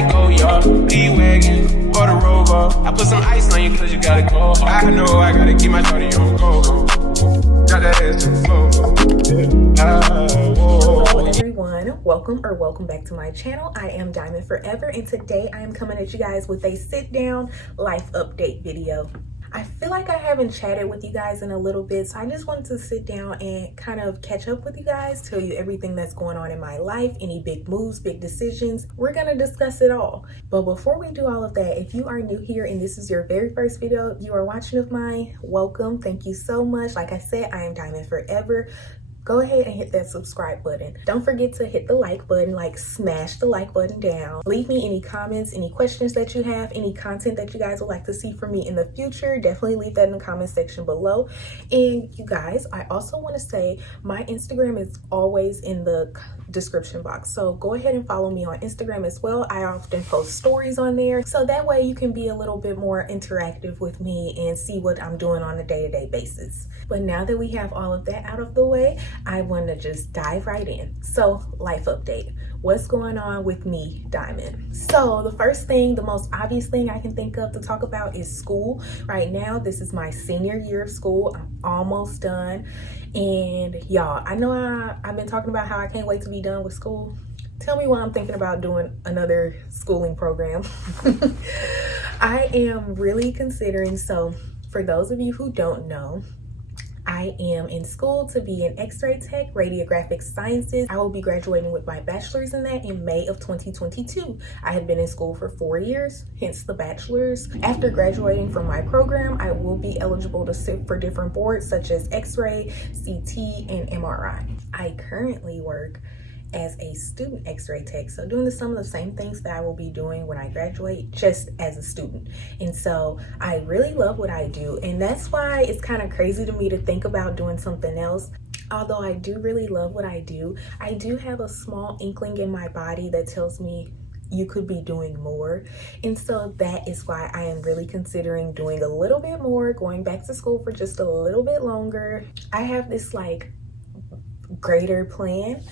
like, oh yeah, D-Wagon or the Rover. I put some ice on you cause you gotta go. I know I gotta keep my shorty on go. Got that ass to the floor. Hello everyone, welcome back to my channel. I am Diamond Forever, and today I am coming at you guys with a sit down life update video. I feel like I haven't chatted with you guys in a little bit, so I just wanted to sit down and kind of catch up with you guys, tell you everything that's going on in my life, any big moves, big decisions. We're gonna discuss it all. But before we do all of that, if you are new here and this is your very first video you are watching of mine, welcome. Thank you so much. Like I said, I am Diamond Forever. Go ahead and hit that subscribe button. Don't forget to hit the like button, like smash the like button down. Leave me any comments, any questions that you have, any content that you guys would like to see from me in the future. Definitely leave that in the comment section below. And you guys, I also want to say my Instagram is always in the description box. So go ahead and follow me on Instagram as well. I often post stories on there. So that way you can be a little bit more interactive with me and see what I'm doing on a day-to-day basis. But now that we have all of that out of the way, I want to just dive right in. So, life update. What's going on with me, Diamond? So, the first thing, the most obvious thing I can think of to talk about is school. Right now, this is my senior year of school. I'm almost done. And y'all, I know I've been talking about how I can't wait to be done with school. Tell me why I'm thinking about doing another schooling program. I am really considering, so for those of you who don't know, I am in school to be an X-ray tech, radiographic sciences. I will be graduating with my bachelor's in that in May of 2022. I have been in school for 4 years, hence the bachelor's. After graduating from my program, I will be eligible to sit for different boards such as X-ray, CT, and MRI. I currently work as a student X-ray tech, so doing some of the same things that I will be doing when I graduate, just as a student. And so I really love what I do, and that's why it's kind of crazy to me to think about doing something else. Although I do really love what I do have a small inkling in my body that tells me you could be doing more. And so that is why I am really considering doing a little bit more, going back to school for just a little bit longer. I have this like greater plan,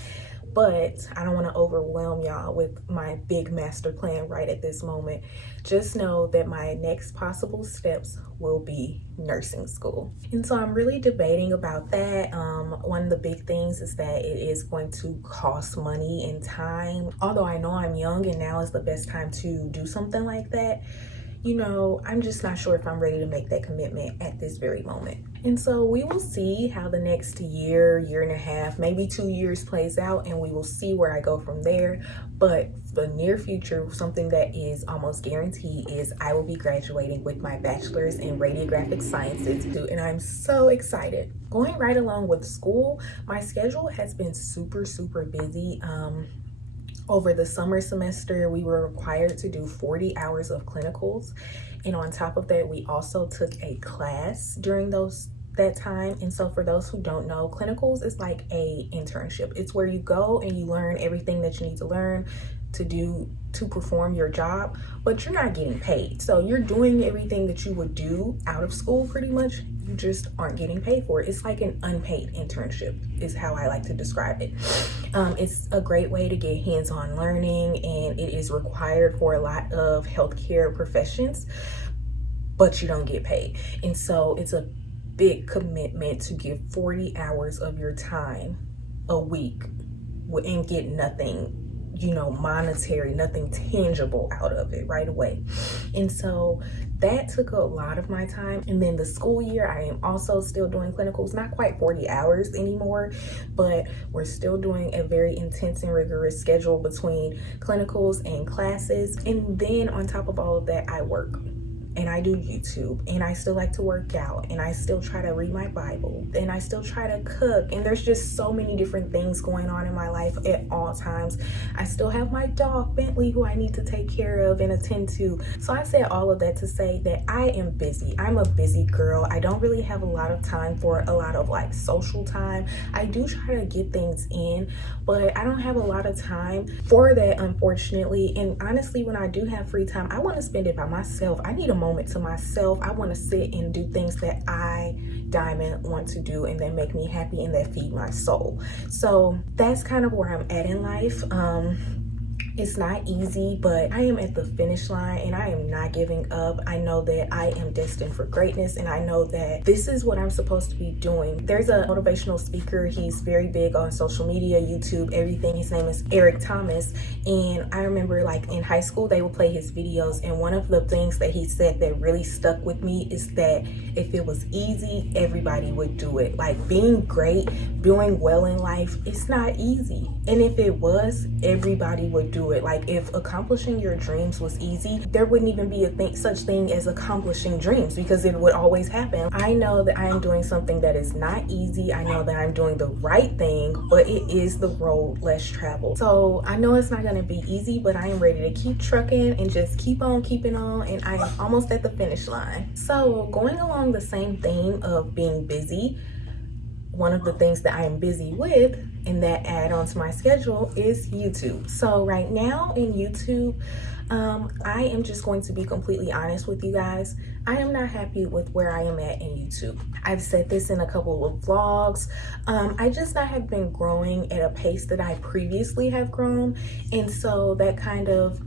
but I don't want to overwhelm y'all with my big master plan right at this moment. Just know that my next possible steps will be nursing school. And so I'm really debating about that. One of the big things is that it is going to cost money and time. Although I know I'm young and now is the best time to do something like that, you know, I'm just not sure if I'm ready to make that commitment at this very moment. And so we will see how the next year and a half, maybe 2 years plays out, and we will see where I go from there. But the near future, something that is almost guaranteed, is I will be graduating with my bachelor's in radiographic sciences, and I'm so excited. Going right along with school, my schedule has been super busy. Over the summer semester, we were required to do 40 hours of clinicals. And on top of that, we also took a class during that time. And so for those who don't know, clinicals is like a internship. It's where you go and you learn everything that you need to learn to perform your job, but you're not getting paid. So you're doing everything that you would do out of school pretty much. You just aren't getting paid for it. It's like an unpaid internship is how I like to describe it. It's a great way to get hands-on learning, and it is required for a lot of healthcare professions, but you don't get paid. And so it's a big commitment to give 40 hours of your time a week and get nothing, you know, monetary, nothing tangible out of it right away. And so that took a lot of my time. And then the school year, I am also still doing clinicals, not quite 40 hours anymore, but we're still doing a very intense and rigorous schedule between clinicals and classes. And then on top of all of that, I work. And I do YouTube, and I still like to work out, and I still try to read my Bible, and I still try to cook, and there's just so many different things going on in my life at all times. I still have my dog, Bentley, who I need to take care of and attend to. So I said all of that to say that I am busy. I'm a busy girl. I don't really have a lot of time for a lot of like social time. I do try to get things in, but I don't have a lot of time for that, unfortunately. And honestly, when I do have free time, I want to spend it by myself. I need a moment to myself. I want to sit and do things that I, Diamond, want to do and that make me happy and that feed my soul. So that's kind of where I'm at in life. It's not easy, but I am at the finish line and I am not giving up. I know that I am destined for greatness and I know that this is what I'm supposed to be doing. There's a motivational speaker. He's very big on social media, YouTube, everything. His name is Eric Thomas. And I remember like in high school, they would play his videos. And one of the things that he said that really stuck with me is that if it was easy, everybody would do it. Like being great, doing well in life, it's not easy. And if it was, everybody would do it. Like if accomplishing your dreams was easy, there wouldn't even be such thing as accomplishing dreams, because it would always happen. I know that I am doing something that is not easy. I know that I'm doing the right thing, but it is the road less traveled. So I know it's not going to be easy, but I am ready to keep trucking and just keep on keeping on, and I am almost at the finish line. So going along the same theme of being busy, one of the things that I am busy with and that add on to my schedule is YouTube. So right now in YouTube, I am just going to be completely honest with you guys. I am not happy with where I am at in YouTube. I've said this in a couple of vlogs. I just not have been growing at a pace that I previously have grown. And so that kind of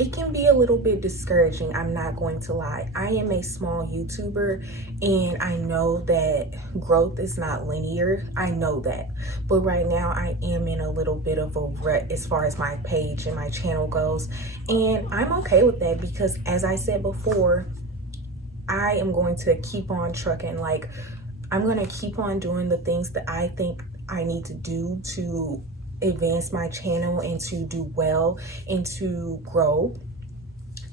it can be a little bit discouraging, I'm not going to lie. I am a small YouTuber and I know that growth is not linear. I know that. But right now I am in a little bit of a rut as far as my page and my channel goes. And I'm okay with that because, as I said before, I am going to keep on trucking. Like, I'm going to keep on doing the things that I think I need to do to advance my channel and to do well and to grow.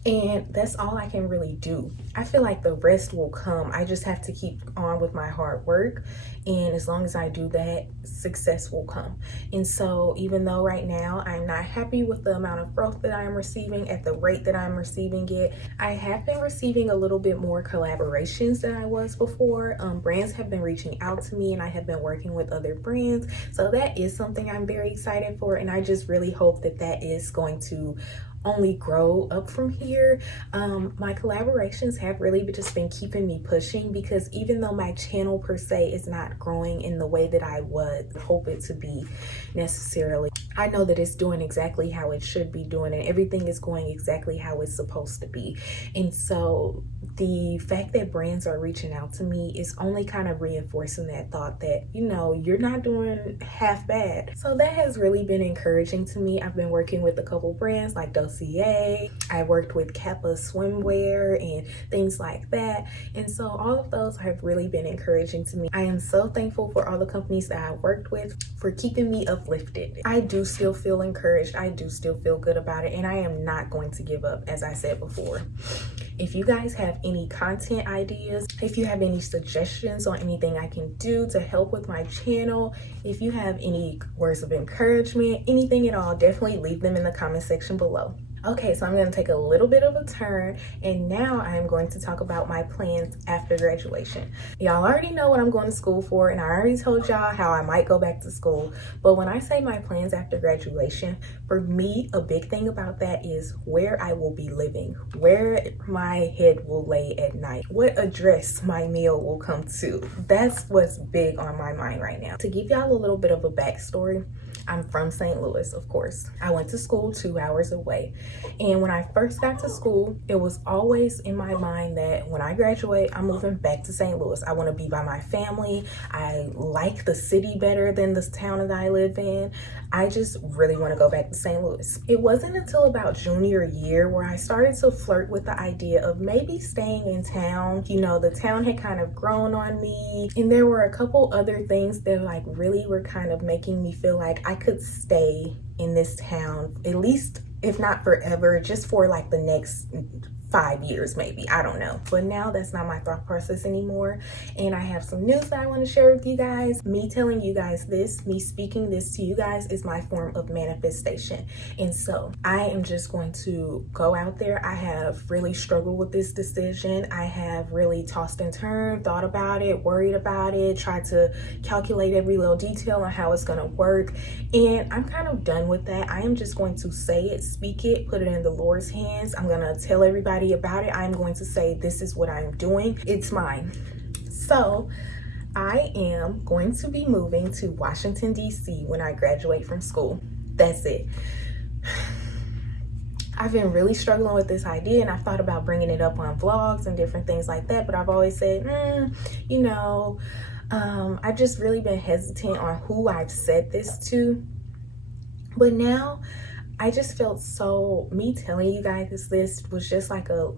And that's all I can really do. I feel like the rest will come. I just have to keep on with my hard work. And as long as I do that, success will come. And so even though right now I'm not happy with the amount of growth that I am receiving at the rate that I'm receiving it, I have been receiving a little bit more collaborations than I was before. Brands have been reaching out to me and I have been working with other brands. So that is something I'm very excited for. And I just really hope that that is going to only grow up from here. My collaborations have really just been keeping me pushing, because even though my channel per se is not growing in the way that I would hope it to be necessarily, I know that it's doing exactly how it should be doing and everything is going exactly how it's supposed to be. And so the fact that brands are reaching out to me is only kind of reinforcing that thought that, you know, you're not doing half bad. So that has really been encouraging to me. I've been working with a couple brands like Dossier. I worked with Kappa Swimwear and things like that. And so all of those have really been encouraging to me. I am so thankful for all the companies that I worked with for keeping me uplifted. I do still feel encouraged. I do still feel good about it. And I am not going to give up, as I said before. If you guys have any content ideas, if you have any suggestions on anything I can do to help with my channel, if you have any words of encouragement, anything at all, definitely leave them in the comment section below. Okay, so I'm going to take a little bit of a turn, and now I'm going to talk about my plans after graduation. Y'all already know what I'm going to school for, and I already told y'all how I might go back to school. But when I say my plans after graduation, for me, a big thing about that is where I will be living, where my head will lay at night, what address my meal will come to. That's what's big on my mind right now. To give y'all a little bit of a backstory, I'm from St. Louis, of course. I went to school 2 hours away. And when I first got to school, it was always in my mind that when I graduate, I'm moving back to St. Louis. I want to be by my family. I like the city better than the town that I live in. I just really want to go back to St. Louis. It wasn't until about junior year where I started to flirt with the idea of maybe staying in town. You know, the town had kind of grown on me. And there were a couple other things that like really were kind of making me feel like I could stay in this town, at least if not forever, just for like the next 5 years maybe, I don't know. But now that's not my thought process anymore, and I have some news that I want to share with you guys. Me telling you guys this, me speaking this to you guys, is my form of manifestation. And so I am just going to go out there. I have really struggled with this decision. I have really tossed and turned, thought about it, worried about it, tried to calculate every little detail on how it's going to work, and I'm kind of done with that. I am just going to say it, speak it, put it in the Lord's hands. I'm going to tell everybody about it. I'm going to say, this is what I'm doing. It's mine. So I am going to be moving to Washington, D.C. when I graduate from school. That's it. I've been really struggling with this idea, and I've thought about bringing it up on vlogs and different things like that, but I've always said, I've just really been hesitant on who I've said this to. But now I just felt me telling you guys this was just like a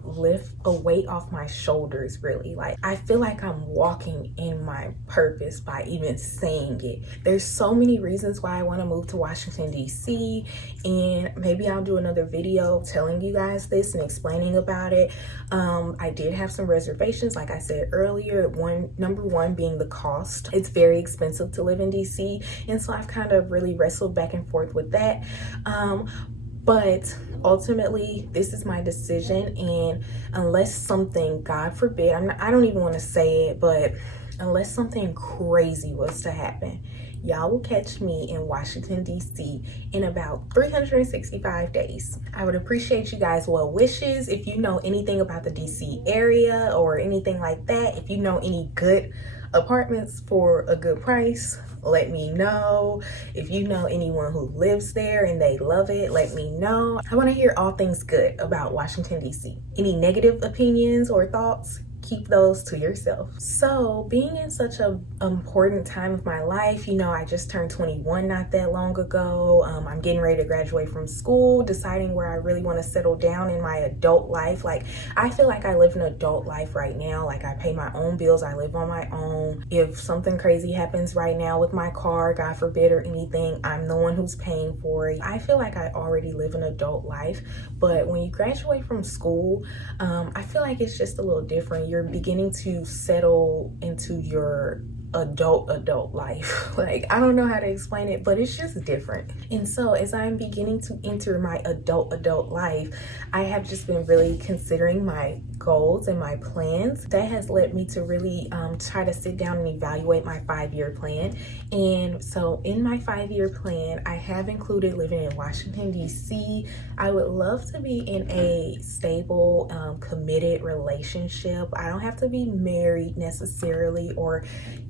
weight off my shoulders, really. Like, I feel like I'm walking in my purpose by even saying it. There's so many reasons why I want to move to Washington, D.C., and maybe I'll do another video telling you guys this and explaining about it. I did have some reservations, like I said earlier. Number one being the cost. It's very expensive to live in D.C., and so I've kind of really wrestled back and forth with that. But ultimately, this is my decision, and unless something, God forbid, I don't even want to say it, but unless something crazy was to happen, y'all will catch me in Washington, D.C. in about 365 days. I would appreciate you guys' well wishes. If you know anything about the D.C. area or anything like that, if you know any good apartments for a good price, let me know. If you know anyone who lives there and they love it, let me know. I want to hear all things good about Washington, D.C. Any negative opinions or thoughts, keep those to yourself. So, being in such an important time of my life, I just turned 21 not that long ago. I'm getting ready to graduate from school, deciding where I really want to settle down in my adult life. Like, I feel like I live an adult life right now. Like, I pay my own bills, I live on my own. If something crazy happens right now with my car, God forbid, or anything, I'm the one who's paying for it. I feel like I already live an adult life, but when you graduate from school, I feel like it's just a little different. You're beginning to settle into your adult life. Like, I don't know how to explain it, but it's just different. And so as I'm beginning to enter my adult life, I have just been really considering my goals and my plans. That has led me to really try to sit down and evaluate my 5-year plan. And so in my 5-year plan, I have included living in Washington, D.C. I would love to be in a stable, committed relationship. I don't have to be married necessarily or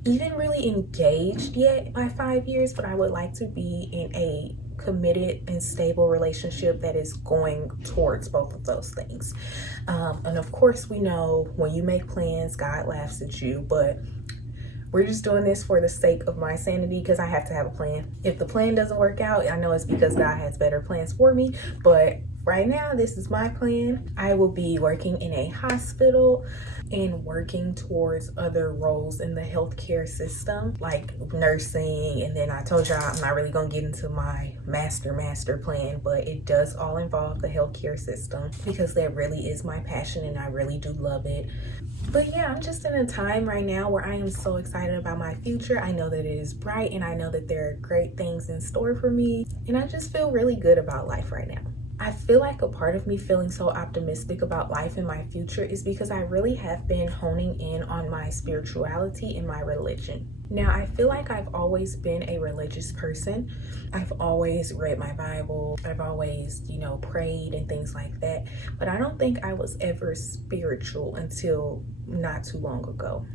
even really engaged yet by 5 years, but I would like to be in a committed and stable relationship that is going towards both of those things. And of course, we know when you make plans, God laughs at you, but we're just doing this for the sake of my sanity because I have to have a plan. If the plan doesn't work out, I know it's because God has better plans for me, but right now, this is my plan. I will be working in a hospital and working towards other roles in the healthcare system, like nursing. And then I told y'all I'm not really gonna get into my master plan, but it does all involve the healthcare system because that really is my passion and I really do love it. But yeah, I'm just in a time right now where I am so excited about my future. I know that it is bright and I know that there are great things in store for me. And I just feel really good about life right now. I feel like a part of me feeling so optimistic about life and my future is because I really have been honing in on my spirituality and my religion. Now, I feel like I've always been a religious person. I've always read my Bible. I've always, prayed and things like that. But I don't think I was ever spiritual until not too long ago.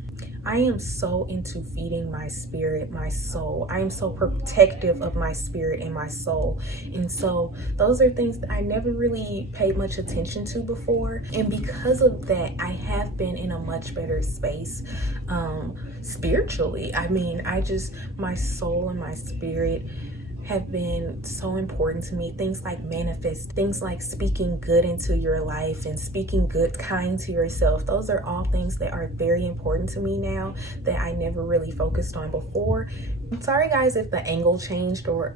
I am so into feeding my spirit, my soul. I am so protective of my spirit and my soul. And so those are things that I never really paid much attention to before. And because of that, I have been in a much better space spiritually. My soul and my spirit have been so important to me. Things like manifest, things like speaking good into your life and speaking good, kind to yourself. Those are all things that are very important to me now that I never really focused on before. I'm sorry guys if the angle changed or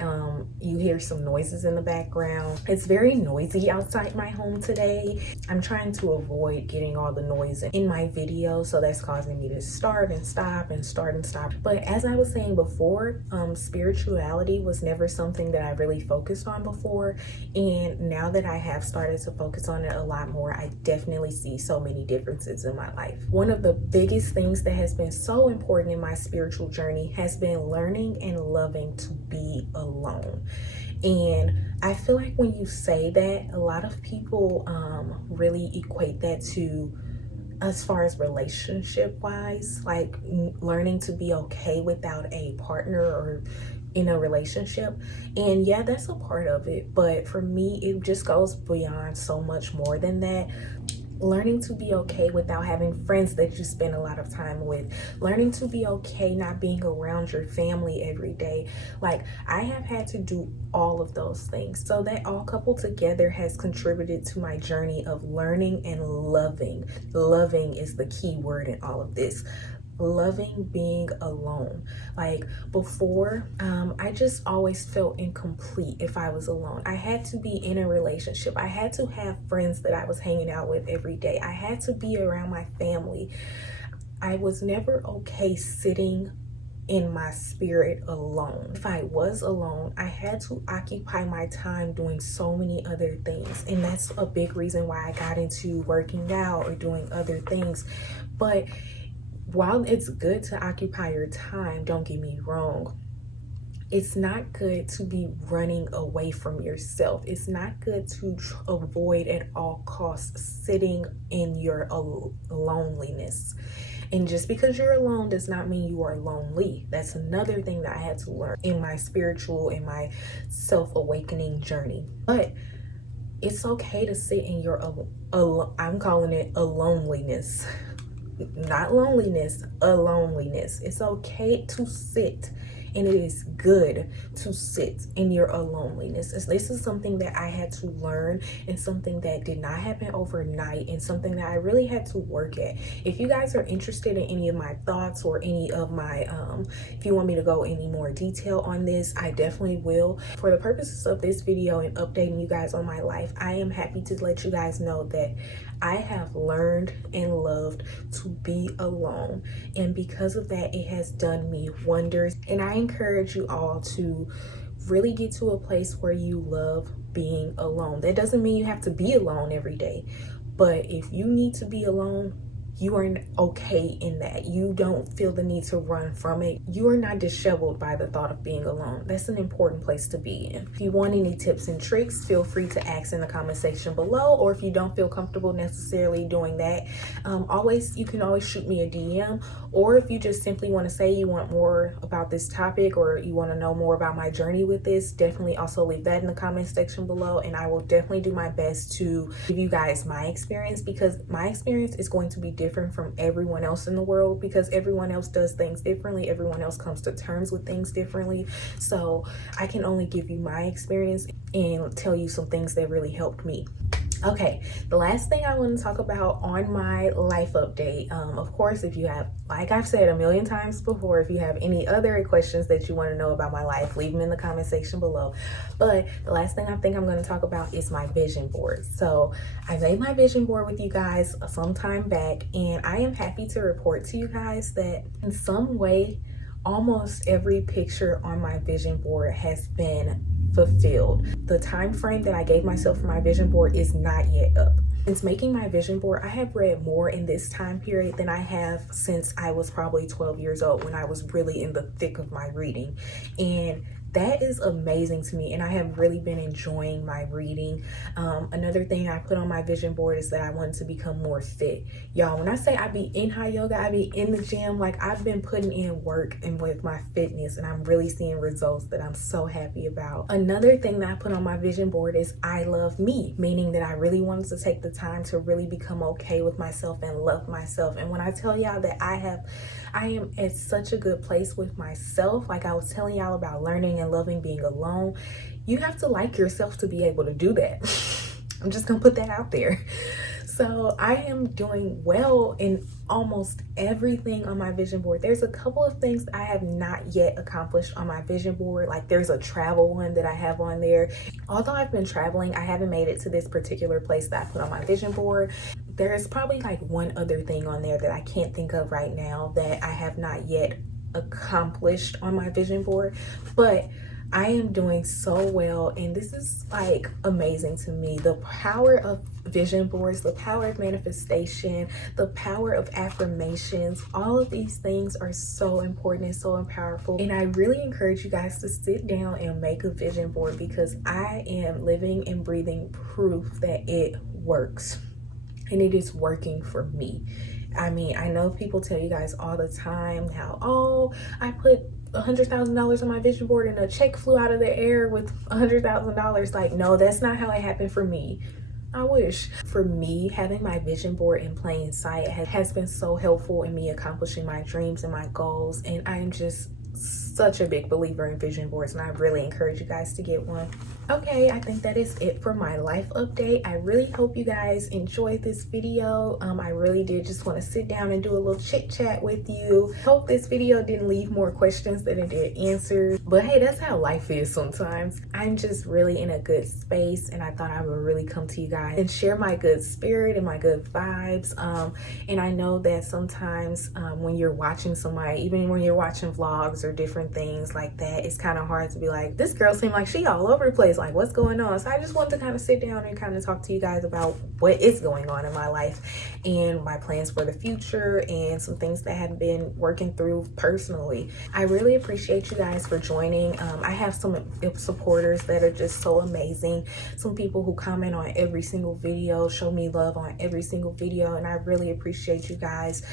you hear some noises in the background. It's very noisy outside my home today. I'm trying to avoid getting all the noise in my video, so that's causing me to start and stop and start and stop. But as I was saying before, spirituality was never something that I really focused on before, and now that I have started to focus on it a lot more, I definitely see so many differences in my life. One of the biggest things that has been so important in my spiritual journey has been learning and loving to be alone. And I feel like when you say that, a lot of people really equate that to, as far as relationship wise, like learning to be okay without a partner or in a relationship. And yeah, that's a part of it, but for me it just goes beyond so much more than that. Learning to be okay without having friends that you spend a lot of time with, learning to be okay not being around your family every day. Like, I have had to do all of those things, so that all coupled together has contributed to my journey of learning and loving. Loving is the key word in all of this. Loving being alone. Like, before, I just always felt incomplete if I was alone. I had to be in a relationship. I had to have friends that I was hanging out with every day. I had to be around my family. I was never okay sitting in my spirit alone. If I was alone, I had to occupy my time doing so many other things. And that's a big reason why I got into working out or doing other things. But while it's good to occupy your time, don't get me wrong, it's not good to be running away from yourself. It's not good to avoid at all costs sitting in your loneliness. And just because you're alone does not mean you are lonely. That's another thing that I had to learn in my spiritual and my self-awakening journey. But it's okay to sit in your, I'm calling it a loneliness. Not loneliness, a loneliness. It's okay to sit, and it is good to sit in your loneliness. This is something that I had to learn, and something that did not happen overnight, and something that I really had to work at. If you guys are interested in any of my thoughts or any of my, if you want me to go any more detail on this, I definitely will. For the purposes of this video and updating you guys on my life, I am happy to let you guys know that I have learned and loved to be alone, and because of that, it has done me wonders. And I encourage you all to really get to a place where you love being alone. That doesn't mean you have to be alone every day, but if you need to be alone, you are okay in that. You don't feel the need to run from it. You are not disheveled by the thought of being alone. That's an important place to be in. If you want any tips and tricks, feel free to ask in the comment section below, or if you don't feel comfortable necessarily doing that, you can always shoot me a DM, or if you just simply want to say you want more about this topic, or you want to know more about my journey with this, definitely also leave that in the comment section below, and I will definitely do my best to give you guys my experience, because my experience is going to be different from everyone else in the world, because everyone else does things differently. Everyone else comes to terms with things differently. So I can only give you my experience and tell you some things that really helped me. Okay, the last thing I want to talk about on my life update, of course, if you have, like I've said a million times before, if you have any other questions that you want to know about my life, leave them in the comment section below. But the last thing I think I'm going to talk about is my vision board. So I made my vision board with you guys some time back, and I am happy to report to you guys that in some way, almost every picture on my vision board has been fulfilled. The time frame that I gave myself for my vision board is not yet up. Since making my vision board, I have read more in this time period than I have since I was probably 12 years old, when I was really in the thick of my reading. And that is amazing to me, and I have really been enjoying my reading. Another thing I put on my vision board is that I wanted to become more fit. Y'all, when I say I be in hot yoga, I be in the gym, like I've been putting in work and with my fitness, and I'm really seeing results that I'm so happy about. Another thing that I put on my vision board is I love me, meaning that I really wanted to take the time to really become okay with myself and love myself. And when I tell y'all that I am at such a good place with myself, like I was telling y'all about learning and loving being alone, you have to like yourself to be able to do that. I'm just gonna put that out there. So I am doing well in almost everything on my vision board. There's a couple of things I have not yet accomplished on my vision board. Like there's a travel one that I have on there. Although I've been traveling, I haven't made it to this particular place that I put on my vision board. There's probably like one other thing on there that I can't think of right now that I have not yet accomplished on my vision board, but I am doing so well, and this is like amazing to me. The power of vision boards, the power of manifestation, the power of affirmations, all of these things are so important and so powerful. And I really encourage you guys to sit down and make a vision board, because I am living and breathing proof that it works, and it is working for me. I mean, I know people tell you guys all the time how, oh, I put $100,000 on my vision board and a check flew out of the air with $100,000. Like, no, that's not how it happened for me. I wish. For me, having my vision board in plain sight has been so helpful in me accomplishing my dreams and my goals, and I am just such a big believer in vision boards, and I really encourage you guys to get one. Okay, I think that is it for my life update. I really hope you guys enjoyed this video. I really did just want to sit down and do a little chit chat with you. Hope this video didn't leave more questions than it did answers, but hey, that's how life is sometimes. I'm just really in a good space, and I thought I would really come to you guys and share my good spirit and my good vibes. And I know that sometimes when you're watching somebody, even when you're watching vlogs or different things like that, it's kind of hard to be like, this girl seems like she all over the place, like what's going on? So I just wanted to kind of sit down and kind of talk to you guys about what is going on in my life and my plans for the future and some things that have been working through personally. I really appreciate you guys for joining. I have some supporters that are just so amazing. Some people who comment on every single video, show me love on every single video, and I really appreciate you guys.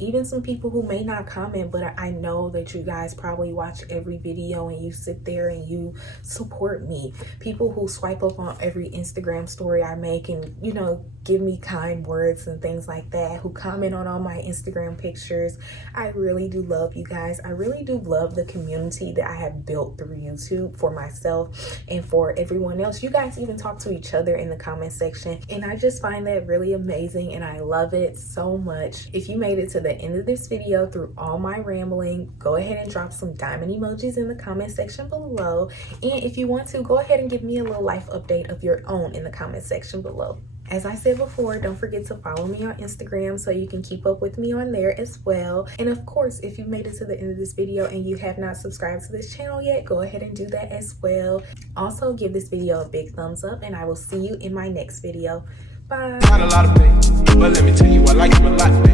Even some people who may not comment, but I know that you guys probably watch every video and you sit there and you support me. People who swipe up on every Instagram story I make and, you know, give me kind words and things like that, who comment on all my Instagram pictures. I really do love you guys. I really do love the community that I have built through YouTube for myself and for everyone else. You guys even talk to each other in the comment section, and I just find that really amazing, and I love it so much. If you made it to the end of this video through all my rambling, go ahead and drop some diamond emojis in the comment section below, and if you want to, go ahead and give me a little life update of your own in the comment section below. As I said before, don't forget to follow me on Instagram so you can keep up with me on there as well. And of course, if you made it to the end of this video and you have not subscribed to this channel yet, go ahead and do that as well. Also, give this video a big thumbs up, and I will see you in my next video. Bye. Not a lot of pay, but let me tell you, I like you a lot.